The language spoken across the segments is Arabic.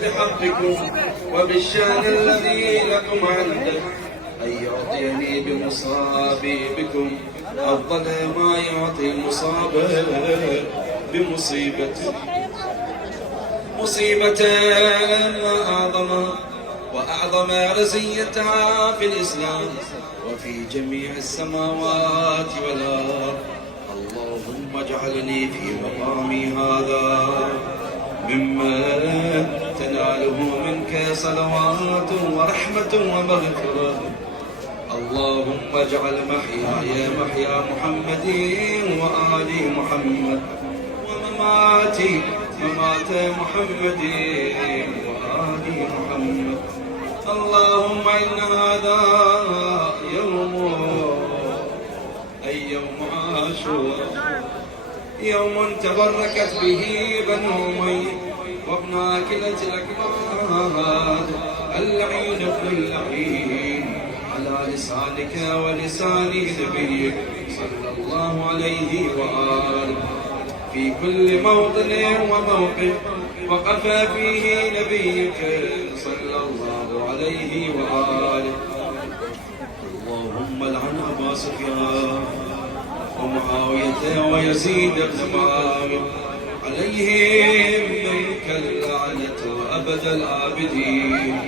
بحقكم وبالشأن الذي لكم عنده أن يعطيني بمصابي بكم أفضل ما يعطي المصاب بمصيبته، مصيبة وأعظم رزيتها في الإسلام وفي جميع السماوات والأرض. اللهم اجعلني في مقامي هذا ممن تناله منك صلوات ورحمة ومغفرة. اللهم اجعل محياي محيا محمد وآل محمد ومماتي ممات محمد وآل محمد. اللهم إن هذا يوم عاشوراء، يوم تبركت به بنو أمية وابن آكلة الأكباد اللعين ابن اللعين على لسانك ولسان نبيك صلى الله عليه وآله. في كل موطن وموقف وقف فيه نبيك صلى الله عليه وآله. اللهم لعن أبا سفيان ومعاوية ويزيد بن معاوية عليهم منك اللعنة أبد الآبدين.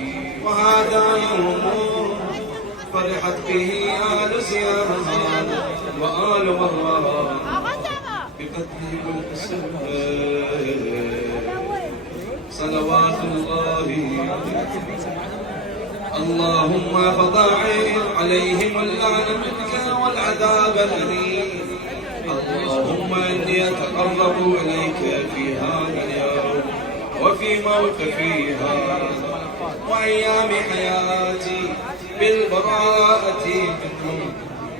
وهذا يوم فرحت به آل زياد وآل مروان بقتل الحسين صلوات الله. اللهم فضاعف عليهم اللعنة منك والعذاب الأليم. اللهم إني أتقرب إليك في هذا اليوم وفي موقفي هذا وأيام حياتي بالبراءة منهم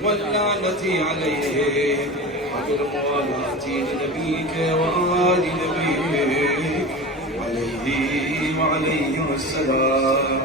واللعنة عليهم وبالموالاة لنبيك وآل نبيك عليه وعليه السلام.